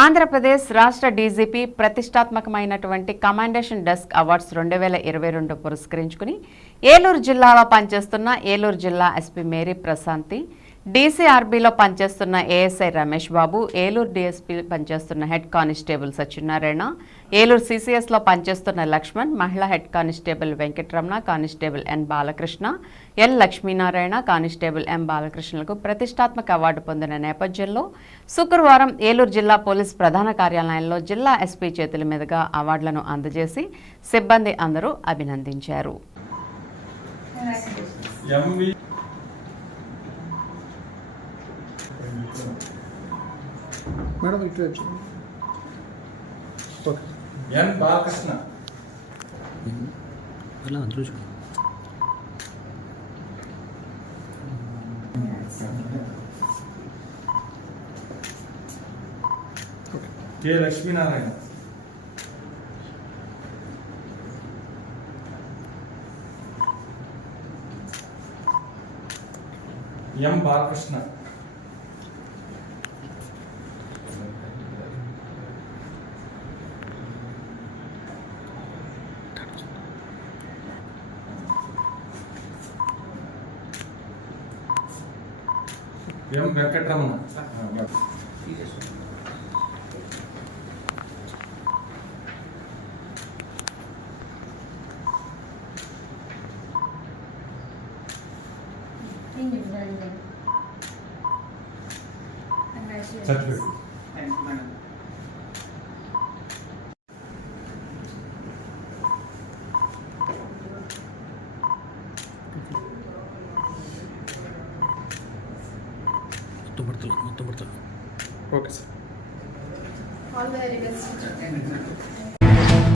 ఆంధ్రప్రదేశ్ రాష్ట్ర DGP ప్రతిష్టాత్మకమైనటువంటి కమాండేషన్ desk awards 2022 పురస్కరించుకుని ఏలూరు జిల్లాలో పనిచేస్తున్న ఏలూరు జిల్లా ఎస్పీ మేరీ ప్రశాంతి, డీసీఆర్బీలో పనిచేస్తున్న ఏఎస్ఐ రమేష్ బాబు, ఏలూరు డీఎస్పీ పనిచేస్తున్న హెడ్ కానిస్టేబుల్ సత్యనారాయణ, ఏలూరు సీసీఎస్లో పనిచేస్తున్న లక్ష్మణ్, మహిళా head constable Venkataramana, constable N Balakrishna, L Lakshminarayana, constable M బాలకృష్ణలకు ప్రతిష్టాత్మక అవార్డు పొందిన నేపథ్యంలో శుక్రవారం ఏలూరు జిల్లా పోలీస్ ప్రధాన కార్యాలయంలో జిల్లా ఎస్పీ చేతుల మీదుగా అవార్డులను అందజేసి సిబ్బంది అందరూ అభినందించారు. మేడం ఇటు వచ్చి ఓకే ఎన్ బాలకృష్ణ అలా అందరూ చూడు. K Lakshminarayana, M Balakrishna, M Venkataramana, certificate మొత్తం పడతలు okay sir. All the very best.